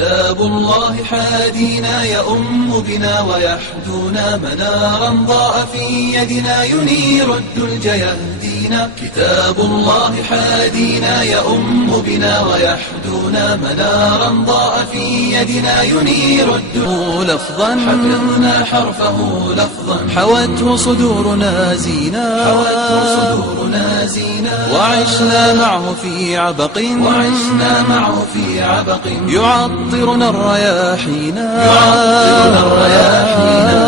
كتاب الله حادينا يؤم بنا ويحدونا منارا ضاء في يدنا ينير الدلج يهدينا. كتاب الله حادينا يؤم بنا ويحدونا منارا ضاء في يدنا ينير الدلج لفظا حفظنا حرفه لفظا حوته صدورنا زينا وعشنا معه في عبق يعطرنا الرياحينا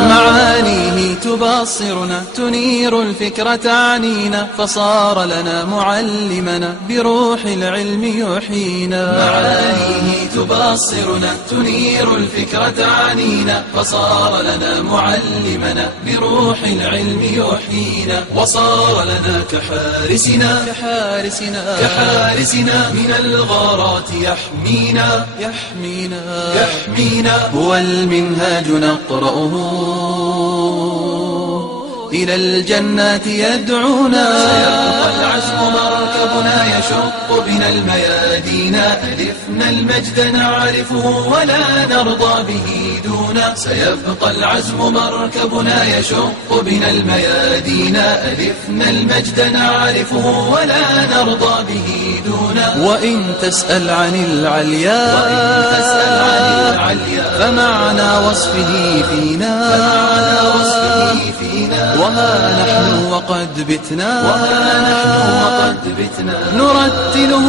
معانيه تبصرنا تنير الفكر تعنينا فصار لنا معلمنا بروح العلم يحيينا. معانيه تبصرنا تنير الفكر تعنينا فصار لنا معلمنا بروح العلم يحيينا. وصار لنا كحارسنا من الغارات يحمينا هو المنهاج نقرأه إلى الجنات يدعونا. سيبقى العزم مركبنا يشق بنا الميادين ألفنا المجد نعرفه ولا نرضى به دونا. سيبقى العزم مركبنا يشق بنا الميادين ألفنا المجد نعرفه ولا نرضى به دونا. وإن تسأل عن العليا فمعنى وصفه فينا وها نحن وقد بتنا نرتله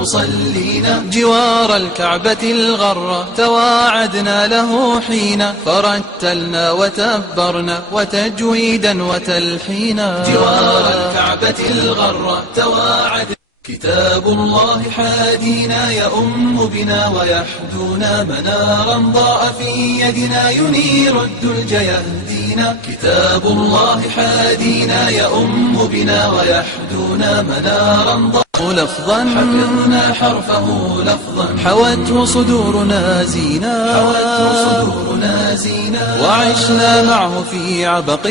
مصلينا جوار الكعبة الغرة تواعدنا له حين فرتلنا وتبرنا وتجويدا وتلحينا. جوار الكعبة الغرة تواعدنا. كتاب الله حادينا يؤم بنا ويحدونا منارا ضاء في يدنا ينير الدلج يهدينا. كتاب الله حادينا يؤم بنا ويحدونا منارا ضاء لفظا حفظنا حرفه لفظا حوته صدورنا زينا وعشنا معه في عبق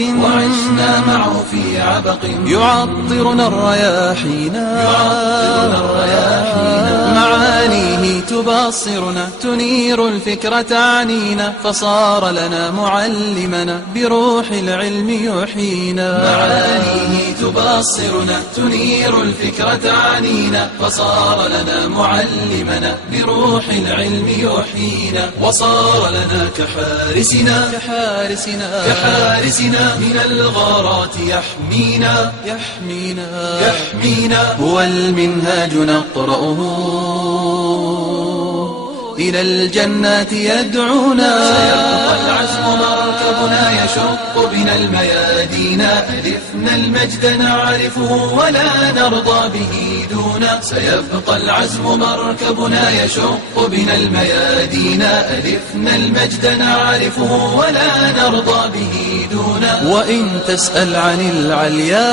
يعطرنا الرياحينا معانيه تبصرنا تنير الفكر تعنينا فصار لنا معلمنا بروح العلم يحيينا. معانيه تبصرنا تنير الفكر تعنينا فصار لنا معلمنا بروح العلم يحيينا. وصار لنا كحارسنا من الغارات يحمينا هو المنهاج نقرأه إلى الجنات يدعونا. سيبقى العزم مركبنا يشق بنا الميادين ألفنا المجد نعرفه ولا نرضى به دونا. سيبقى العزم مركبنا يشق بنا الميادين ألفنا المجد نعرفه ولا نرضى به دونا. وإن تسأل عن العليا